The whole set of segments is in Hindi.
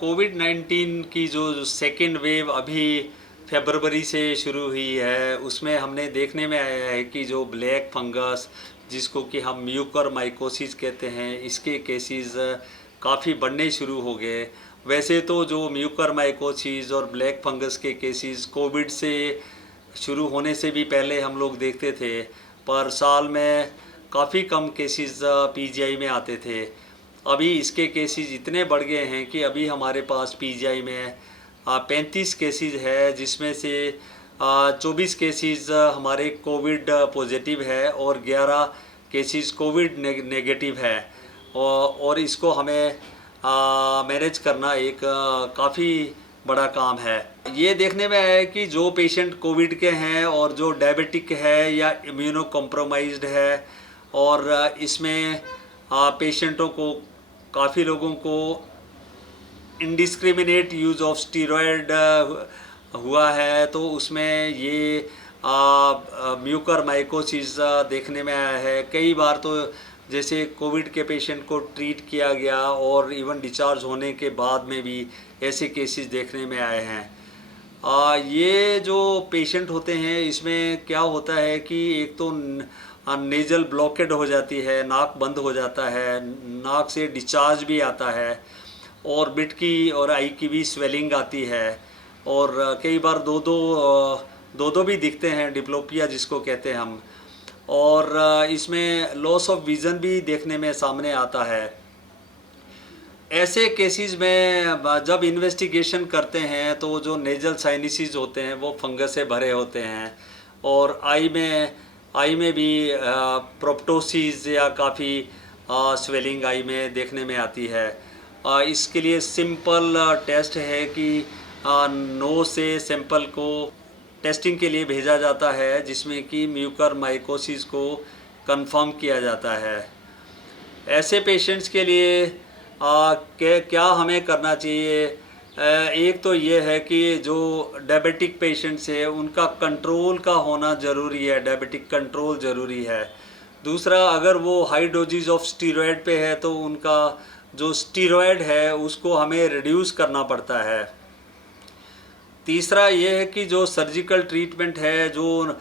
कोविड-19 की जो सेकेंड वेव अभी फरवरी से शुरू हुई है, उसमें हमने देखने में आया है कि जो ब्लैक फंगस, जिसको कि हम म्यूकरमाइकोसिस कहते हैं, इसके केसेस काफ़ी बढ़ने शुरू हो गए। वैसे तो जो म्यूकरमाइकोसिस और ब्लैक फंगस के केसेस कोविड से शुरू होने से भी पहले हम लोग देखते थे, पर साल में काफ़ी कम केसेस पीजीआई में आते थे। अभी इसके केसेस इतने बढ़ गए हैं कि अभी हमारे पास पीजीआई में 35 केसेस है, जिसमें से 24 केसेस हमारे कोविड पॉजिटिव है और 11 केसेस कोविड नेगेटिव है। और इसको हमें मैनेज करना एक काफ़ी बड़ा काम है। ये देखने में आया है कि जो पेशेंट कोविड के हैं और जो डायबिटिक है या इम्यूनो कॉम्प्रोमाइज्ड है, और इसमें पेशेंटों को, काफ़ी लोगों को इंडिस्क्रिमिनेट यूज़ ऑफ स्टीरॉयड हुआ है, तो उसमें ये म्यूकरमाइकोसिस देखने में आया है। कई बार तो जैसे कोविड के पेशेंट को ट्रीट किया गया और इवन डिस्चार्ज होने के बाद में भी ऐसे केसेस देखने में आए हैं। ये जो पेशेंट होते हैं, इसमें क्या होता है कि एक तो नेजल ब्लॉकेड हो जाती है, नाक बंद हो जाता है, नाक से डिस्चार्ज भी आता है, और बिट की और आई की भी स्वेलिंग आती है, और कई बार दो भी दिखते हैं, डिप्लोपिया जिसको कहते हैं हम। और इसमें लॉस ऑफ विज़न भी देखने में सामने आता है। ऐसे केसेस में जब इन्वेस्टिगेशन करते हैं तो जो नेजल साइनसिस होते हैं वो फंगस से भरे होते हैं, और आई में भी प्रोप्टोसिस या काफ़ी स्वेलिंग आई में देखने में आती है। इसके लिए सिंपल टेस्ट है कि नो से सैंपल को टेस्टिंग के लिए भेजा जाता है, जिसमें कि म्यूकरमाइकोसिस को कंफर्म किया जाता है। ऐसे पेशेंट्स के लिए क्या हमें करना चाहिए? एक तो ये है कि जो डायबिटिक पेशेंट्स है उनका कंट्रोल का होना ज़रूरी है, डायबिटिक कंट्रोल ज़रूरी है। दूसरा, अगर वो हाई डोजेज ऑफ स्टीरॉयड पे है तो उनका जो स्टीरॉयड है उसको हमें रिड्यूस करना पड़ता है। तीसरा ये है कि जो सर्जिकल ट्रीटमेंट है, जो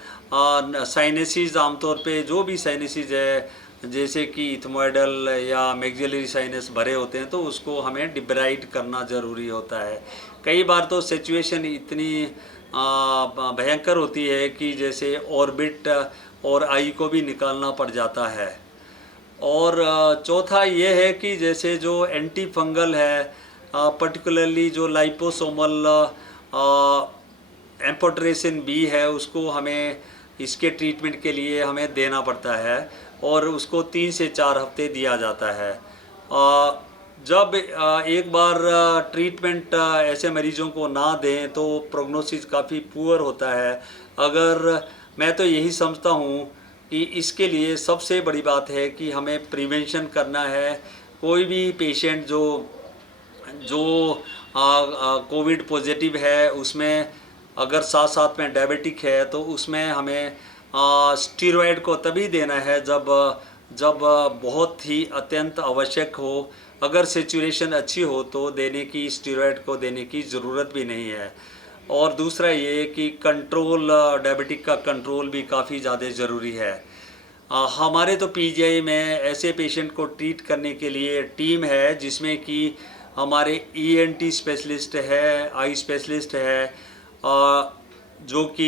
साइनसिस, आमतौर पे जो भी साइनसिस है, जैसे कि इथमोइडल या मैक्सिलरी साइनस भरे होते हैं, तो उसको हमें डिब्राइड करना ज़रूरी होता है। कई बार तो सिचुएशन इतनी भयंकर होती है कि जैसे ऑर्बिट और आई को भी निकालना पड़ जाता है। और चौथा ये है कि जैसे जो एंटी फंगल है, पर्टिकुलरली जो लाइपोसोमल एम्फोटेरेसिन बी है, उसको हमें इसके ट्रीटमेंट के लिए हमें देना पड़ता है, और उसको 3 से 4 हफ्ते दिया जाता है। जब एक बार ट्रीटमेंट ऐसे मरीजों को ना दें तो प्रोग्नोसिस काफ़ी पुअर होता है। अगर मैं तो यही समझता हूँ कि इसके लिए सबसे बड़ी बात है कि हमें प्रिवेंशन करना है। कोई भी पेशेंट जो कोविड पॉजिटिव है, उसमें अगर साथ साथ में डायबिटिक है, तो उसमें हमें स्टीरॉयड को तभी देना है जब बहुत ही अत्यंत आवश्यक हो। अगर सिचुएशन अच्छी हो तो स्टीरॉयड को देने की ज़रूरत भी नहीं है। और दूसरा ये कि कंट्रोल, डायबिटिक का कंट्रोल भी काफ़ी ज़्यादा ज़रूरी है। हमारे तो पीजीआई में ऐसे पेशेंट को ट्रीट करने के लिए टीम है, जिसमें कि हमारे ईएनटी स्पेशलिस्ट है, आई स्पेशलिस्ट है, जो कि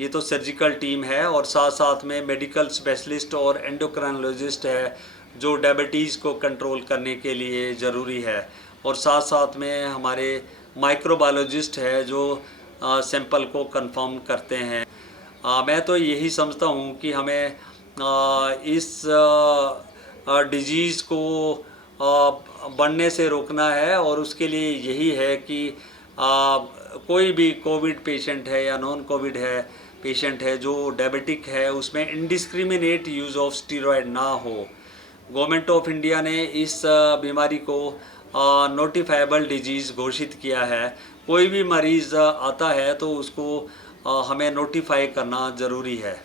ये तो सर्जिकल टीम है, और साथ साथ में मेडिकल स्पेशलिस्ट और एंडोक्राइनोलॉजिस्ट है, जो डायबिटीज़ को कंट्रोल करने के लिए ज़रूरी है। और साथ साथ में हमारे माइक्रोबायोलॉजिस्ट है, जो सैंपल को कंफर्म करते हैं। मैं तो यही समझता हूँ कि हमें इस डिजीज़ को बढ़ने से रोकना है, और उसके लिए यही है कि कोई भी कोविड पेशेंट है या नॉन कोविड है पेशेंट है जो डायबिटिक है, उसमें इंडिस्क्रिमिनेट यूज़ ऑफ स्टीरॉयड ना हो। गवर्नमेंट ऑफ इंडिया ने इस बीमारी को नोटिफाइबल डिजीज़ घोषित किया है। कोई भी मरीज़ आता है तो उसको हमें नोटिफाई करना ज़रूरी है।